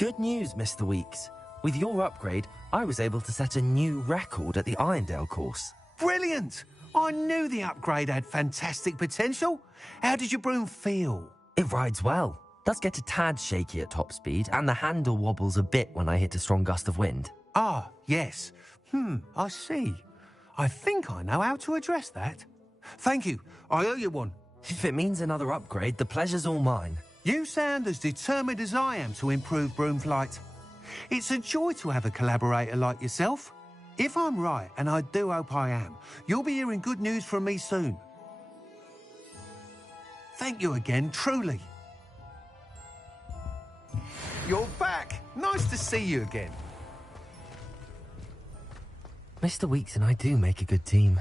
Good news, Mr. Weeks. With your upgrade, I was able to set a new record at the Irondale course. Brilliant! I knew the upgrade had fantastic potential. How did your broom feel? It rides well. Does get a tad shaky at top speed, and the handle wobbles a bit when I hit a strong gust of wind. Ah, yes. I see. I think I know how to address that. Thank you. I owe you one. If it means another upgrade, the pleasure's all mine. You sound as determined as I am to improve broom flight. It's a joy to have a collaborator like yourself. If I'm right, and I do hope I am, you'll be hearing good news from me soon. Thank you again, truly. You're back. Nice to see you again. Mr. Weeks and I do make a good team.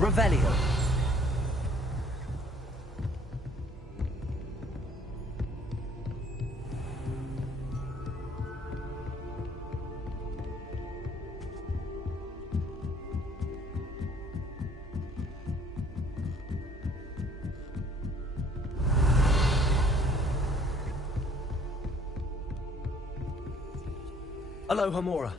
Revelio. Aloha Mora.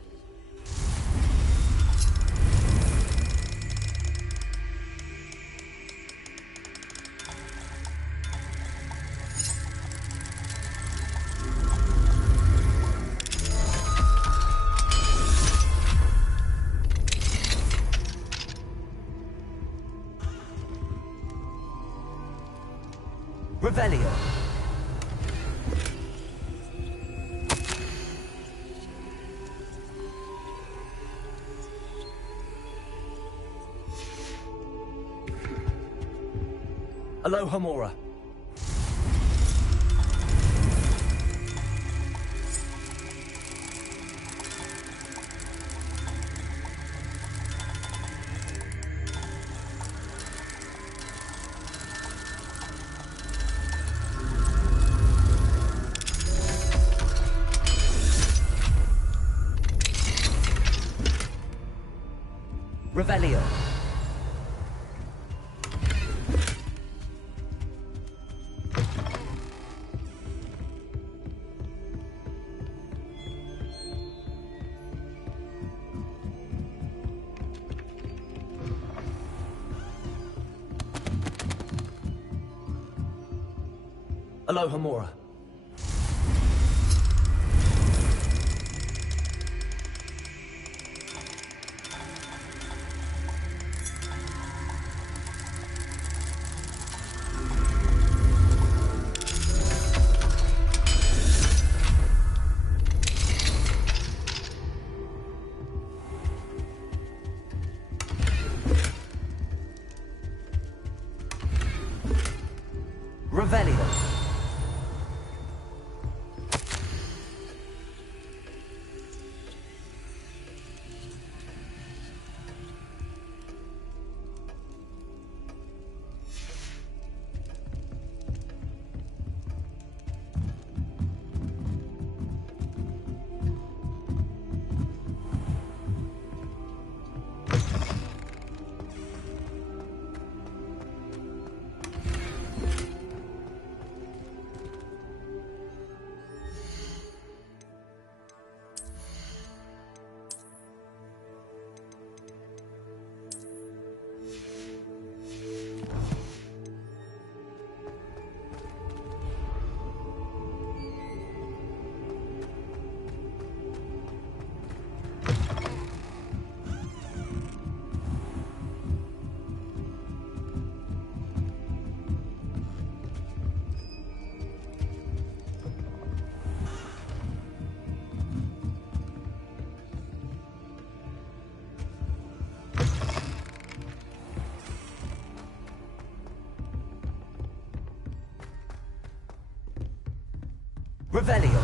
Revelio. Aloha Mora. Revelio. Aloha Mora. Revelio. Revelio.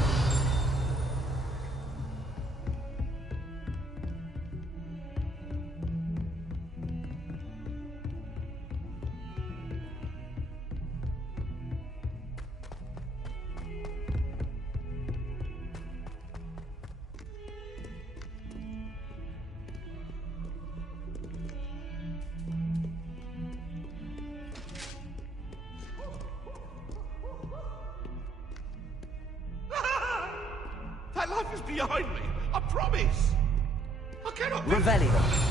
That life is behind me. I promise. I cannot. Revelio.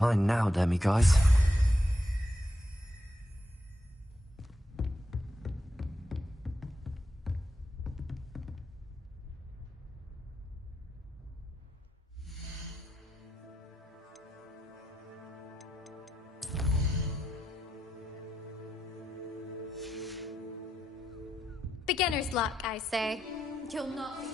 Mine now, demiguise. Beginner's luck, I say. You'll not be...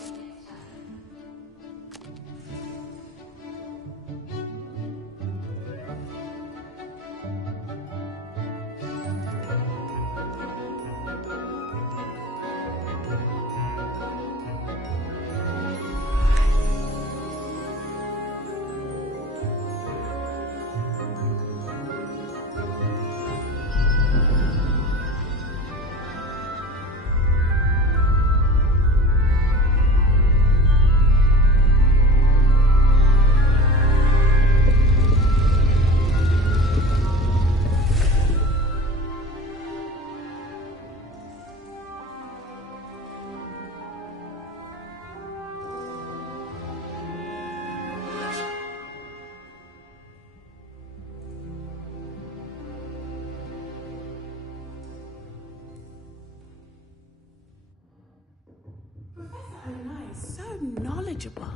manageable.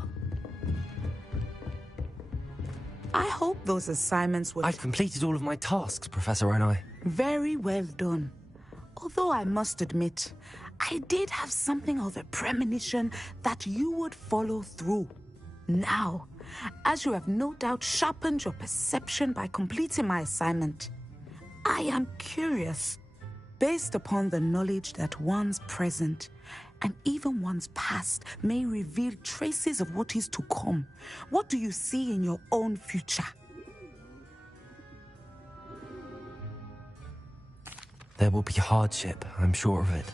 I hope those assignments were... I've completed all of my tasks, Professor Onai. Very well done. Although I must admit, I did have something of a premonition that you would follow through. Now, as you have no doubt sharpened your perception by completing my assignment, I am curious, based upon the knowledge that one's present and even one's past may reveal traces of what is to come. What do you see in your own future? There will be hardship, I'm sure of it.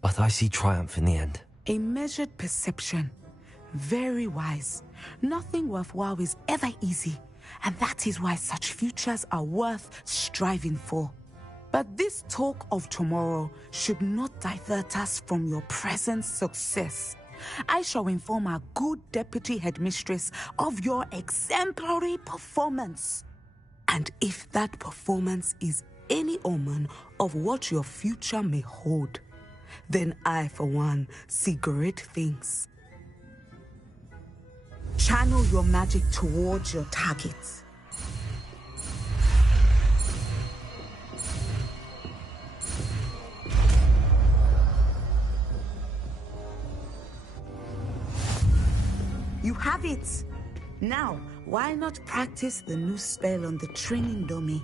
But I see triumph in the end. A measured perception. Very wise. Nothing worthwhile is ever easy, and that is why such futures are worth striving for. But this talk of tomorrow should not divert us from your present success. I shall inform our good deputy headmistress of your exemplary performance. And if that performance is any omen of what your future may hold, then I, for one, see great things. Channel your magic towards your targets. You have it! Now, why not practice the new spell on the training dummy?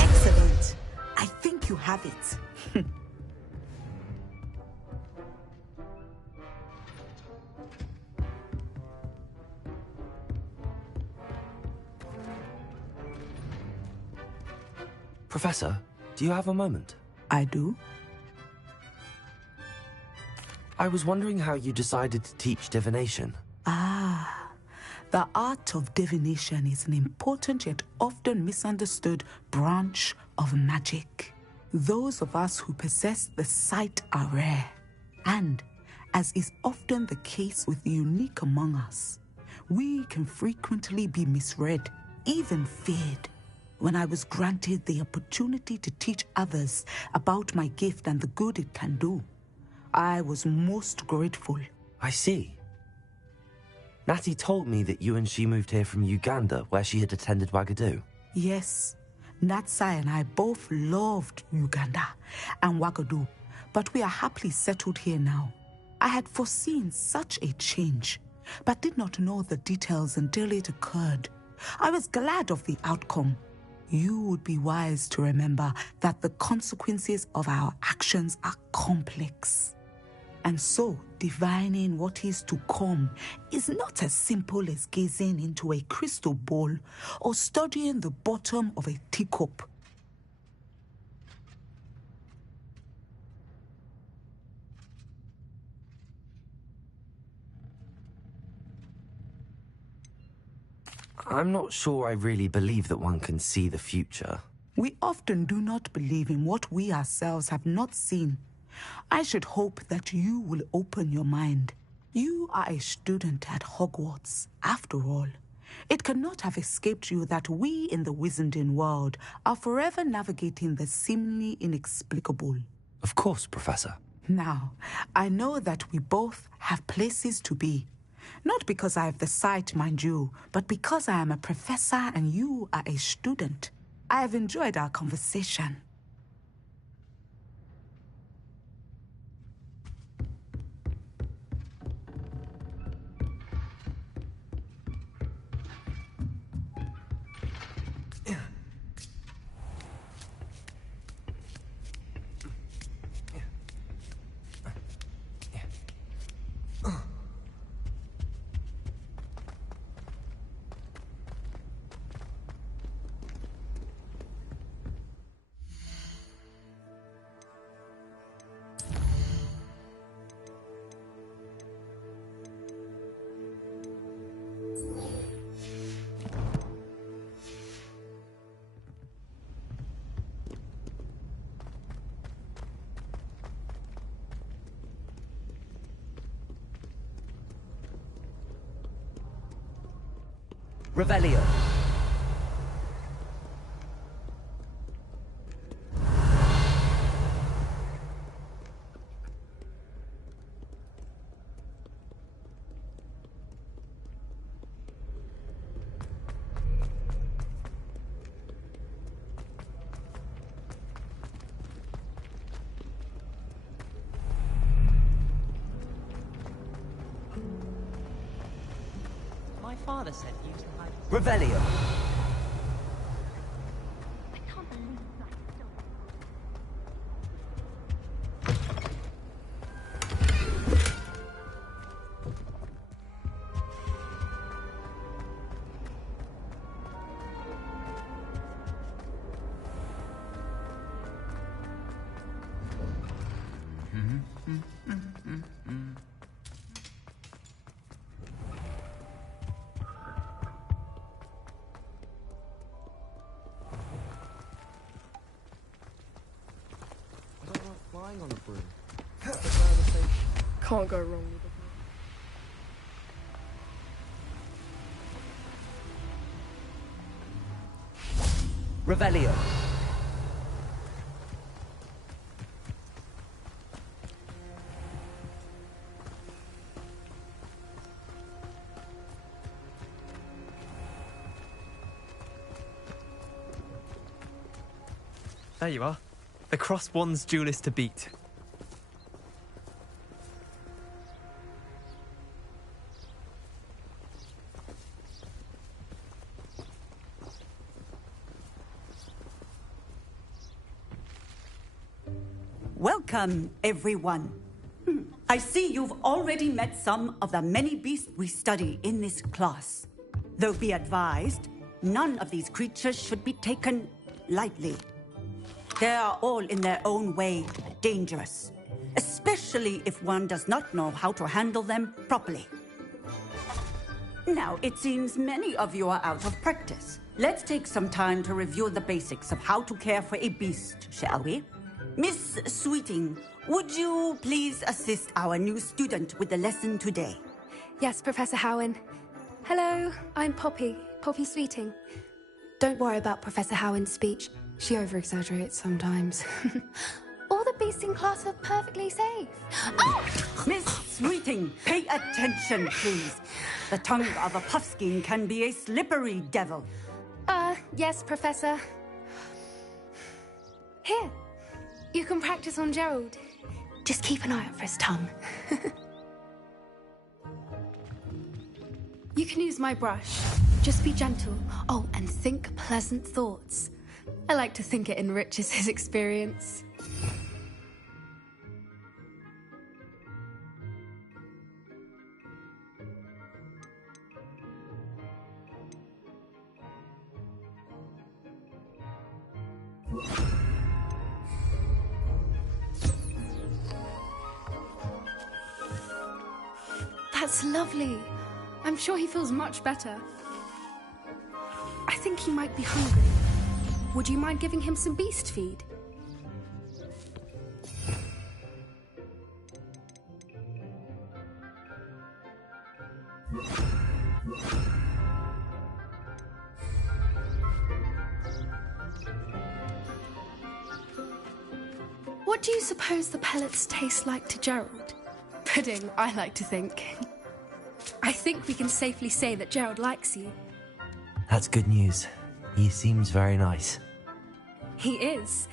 Excellent. I think you have it. Professor, do you have a moment? I do? I was wondering how you decided to teach divination. The art of divination is an important yet often misunderstood branch of magic. Those of us who possess the sight are rare, and, as is often the case with the unique among us, we can frequently be misread, even feared. When I was granted the opportunity to teach others about my gift and the good it can do, I was most grateful. I see. Natty told me that you and she moved here from Uganda, where she had attended Wagadu. Yes, Natsai and I both loved Uganda and Wagadu, but we are happily settled here now. I had foreseen such a change, but did not know the details until it occurred. I was glad of the outcome. You would be wise to remember that the consequences of our actions are complex. And so, divining what is to come is not as simple as gazing into a crystal ball or studying the bottom of a teacup. I'm not sure I really believe that one can see the future. We often do not believe in what we ourselves have not seen. I should hope that you will open your mind. You are a student at Hogwarts, after all. It cannot have escaped you that we in the Wizarding world are forever navigating the seemingly inexplicable. Of course, Professor. Now, I know that we both have places to be. Not because I have the sight, mind you, but because I am a professor and you are a student. I have enjoyed our conversation. Revelio. My father said use the light. Revelio. Flying on a broom. Can't go wrong with it. Revelio. There you are. The crossed wands duelist to beat. Welcome, everyone. I see you've already met some of the many beasts we study in this class. Though be advised, none of these creatures should be taken lightly. They are all in their own way dangerous, especially if one does not know how to handle them properly. Now, it seems many of you are out of practice. Let's take some time to review the basics of how to care for a beast, shall we? Miss Sweeting, would you please assist our new student with the lesson today? Yes, Professor Howen. Hello, I'm Poppy Sweeting. Don't worry about Professor Howen's speech. She over-exaggerates sometimes. All the beasts in class are perfectly safe. Oh! Miss Sweeting, pay attention, please. The tongue of a puffskein can be a slippery devil. Yes, Professor. Here, you can practice on Gerald. Just keep an eye out for his tongue. You can use my brush. Just be gentle. Oh, and think pleasant thoughts. I like to think it enriches his experience. That's lovely. I'm sure he feels much better. I think he might be hungry. Would you mind giving him some beast feed? What do you suppose the pellets taste like to Gerald? Pudding, I like to think. I think we can safely say that Gerald likes you. That's good news. He seems very nice. He is.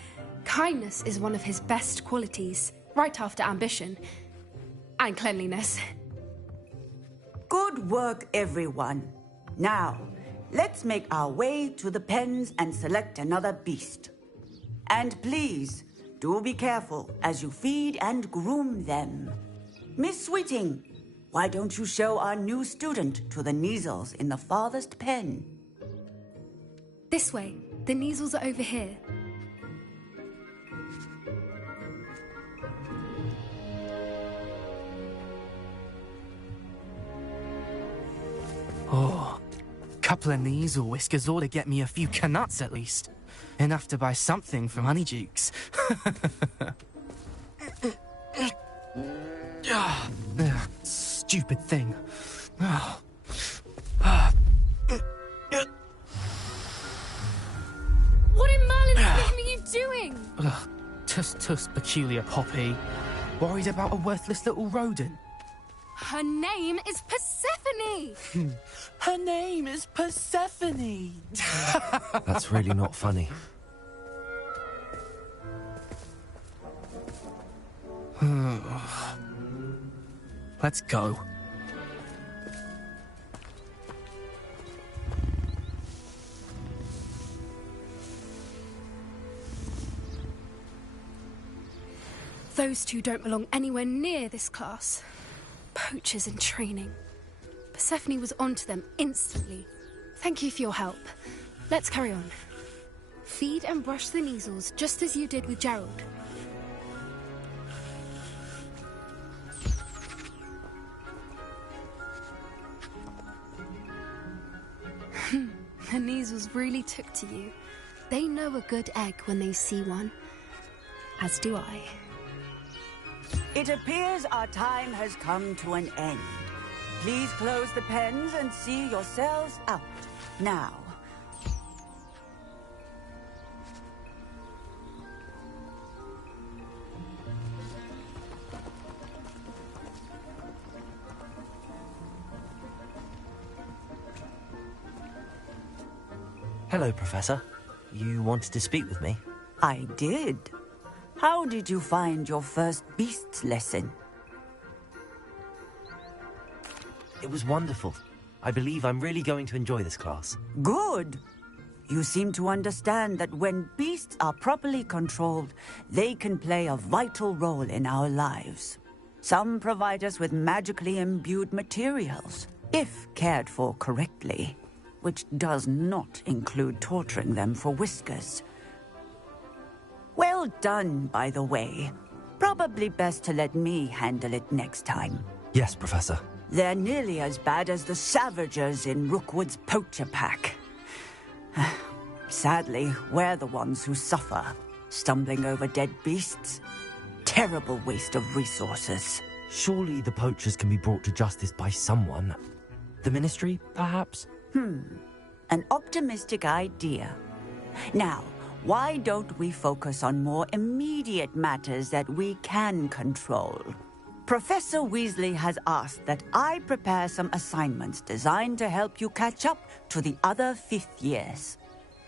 Kindness is one of his best qualities, right after ambition. And cleanliness. Good work, everyone. Now, let's make our way to the pens and select another beast. And please, do be careful as you feed and groom them. Miss Sweeting, why don't you show our new student to the Neasels in the farthest pen? This way. The Neasels are over here. Oh, couple of Neasel whiskers ought to get me a few canuts at least. Enough to buy something from Honeydukes. Stupid thing. doing? Ugh, tuss, peculiar Poppy. Worried about a worthless little rodent? Her name is Persephone! Her name is Persephone! That's really not funny. Let's go. Those two don't belong anywhere near this class. Poachers in training. Persephone was onto them instantly. Thank you for your help. Let's carry on. Feed and brush the measles just as you did with Gerald. The measles really took to you. They know a good egg when they see one. As do I. It appears our time has come to an end. Please close the pens and see yourselves out. Now. Hello, Professor. You wanted to speak with me? I did. How did you find your first beasts lesson? It was wonderful. I believe I'm really going to enjoy this class. Good. You seem to understand that when beasts are properly controlled, they can play a vital role in our lives. Some provide us with magically imbued materials, if cared for correctly, which does not include torturing them for whiskers. Well done, by the way. Probably best to let me handle it next time. Yes, Professor. They're nearly as bad as the Savagers in Rookwood's poacher pack. Sadly, we're the ones who suffer, stumbling over dead beasts. Terrible waste of resources. Surely the poachers can be brought to justice by someone. The Ministry, perhaps? An optimistic idea. Now, why don't we focus on more immediate matters that we can control? Professor Weasley has asked that I prepare some assignments designed to help you catch up to the other fifth years.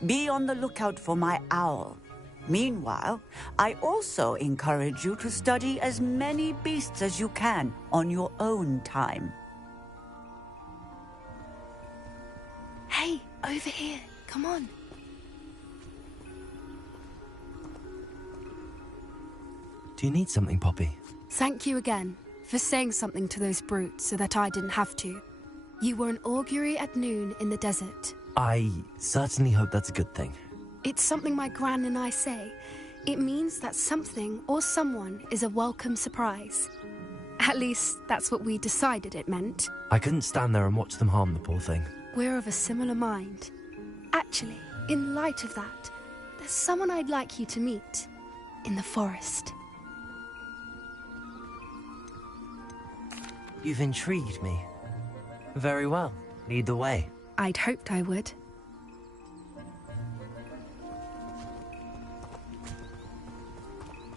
Be on the lookout for my owl. Meanwhile, I also encourage you to study as many beasts as you can on your own time. Hey, over here. Come on. Do you need something, Poppy? Thank you again for saying something to those brutes so that I didn't have to. You were an augury at noon in the desert. I certainly hope that's a good thing. It's something my gran and I say. It means that something or someone is a welcome surprise. At least, that's what we decided it meant. I couldn't stand there and watch them harm the poor thing. We're of a similar mind. Actually, in light of that, there's someone I'd like you to meet. In the forest. You've intrigued me. Very well. Lead the way. I'd hoped I would.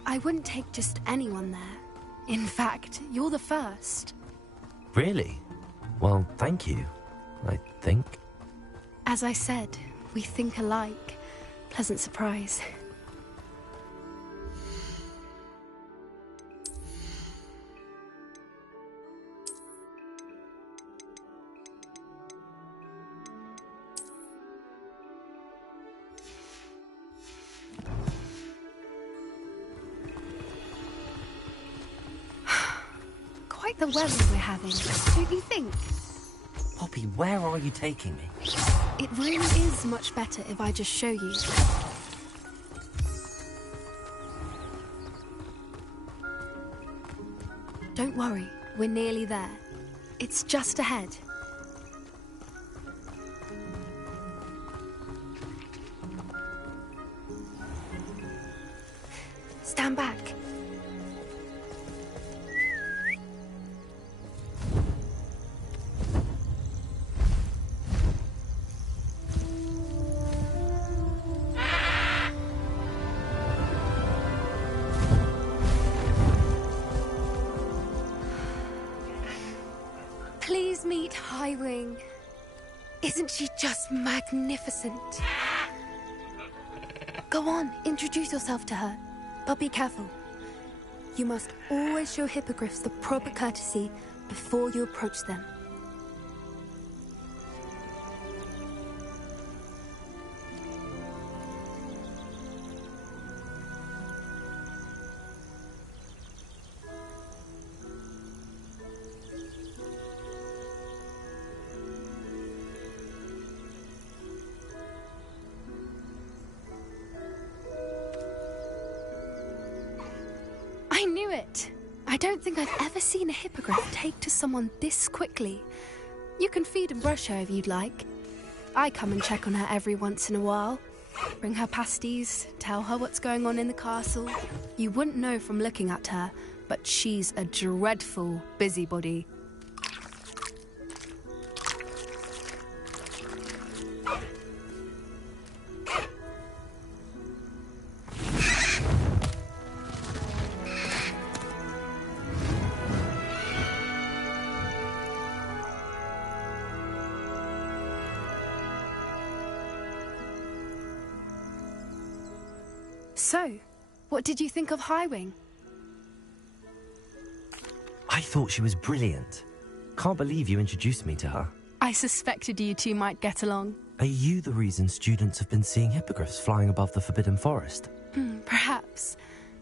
I wouldn't take just anyone there. In fact, you're the first. Really? Well, thank you, I think. As I said, we think alike. Pleasant surprise. Quite the weather we're having, don't you think? Poppy, where are you taking me? It really is much better if I just show you. Don't worry, we're nearly there. It's just ahead. Stand back. Highwing. Isn't she just magnificent? Go on, introduce yourself to her. But be careful. You must always show hippogriffs the proper courtesy before you approach them. I knew it! I don't think I've ever seen a hippogriff take to someone this quickly. You can feed and brush her if you'd like. I come and check on her every once in a while. Bring her pasties, tell her what's going on in the castle. You wouldn't know from looking at her, but she's a dreadful busybody. So, what did you think of Highwing? I thought she was brilliant. Can't believe you introduced me to her. I suspected you two might get along. Are you the reason students have been seeing hippogriffs flying above the Forbidden Forest? Perhaps.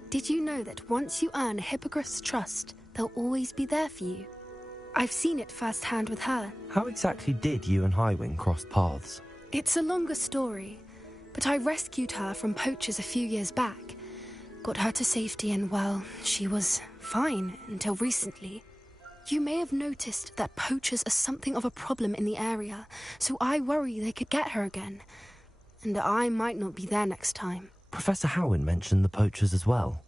Did you know that once you earn a hippogriff's trust, they'll always be there for you? I've seen it firsthand with her. How exactly did you and Highwing cross paths? It's a longer story, but I rescued her from poachers a few years back. Got her to safety and, well, she was fine until recently. You may have noticed that poachers are something of a problem in the area, so I worry they could get her again. And I might not be there next time. Professor Howin mentioned the poachers as well.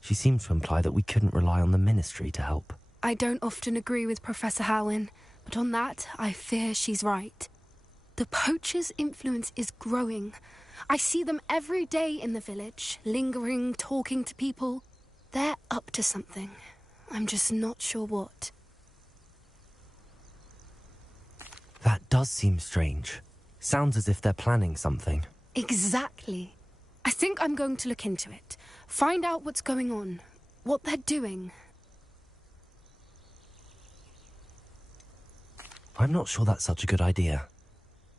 She seemed to imply that we couldn't rely on the Ministry to help. I don't often agree with Professor Howin, but on that, I fear she's right. The poachers' influence is growing. I see them every day in the village, lingering, talking to people. They're up to something. I'm just not sure what. That does seem strange. Sounds as if they're planning something. Exactly. I think I'm going to look into it. Find out what's going on, what they're doing. I'm not sure that's such a good idea.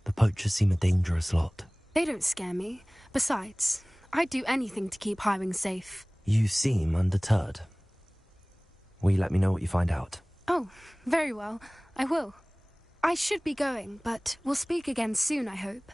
The poachers seem a dangerous lot. They don't scare me. Besides, I'd do anything to keep Highwing safe. You seem undeterred. Will you let me know what you find out? Oh, very well. I will. I should be going, but we'll speak again soon, I hope.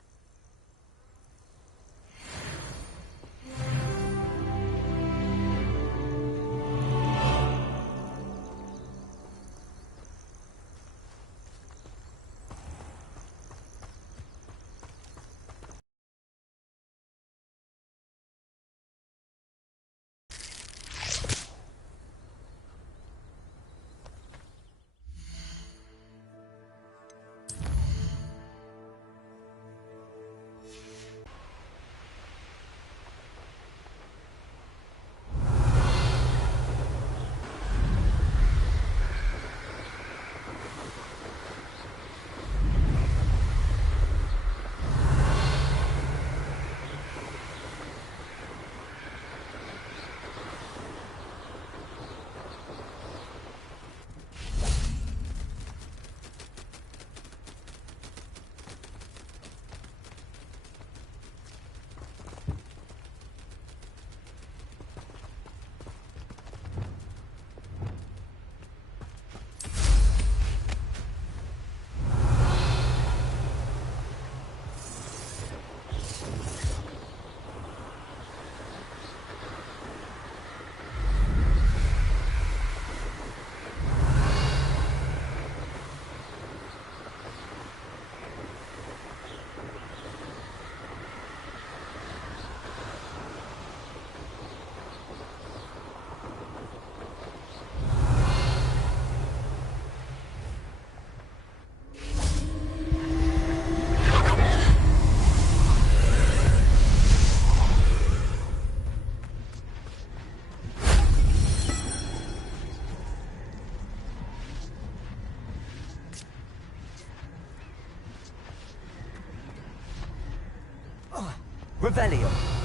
Revelio.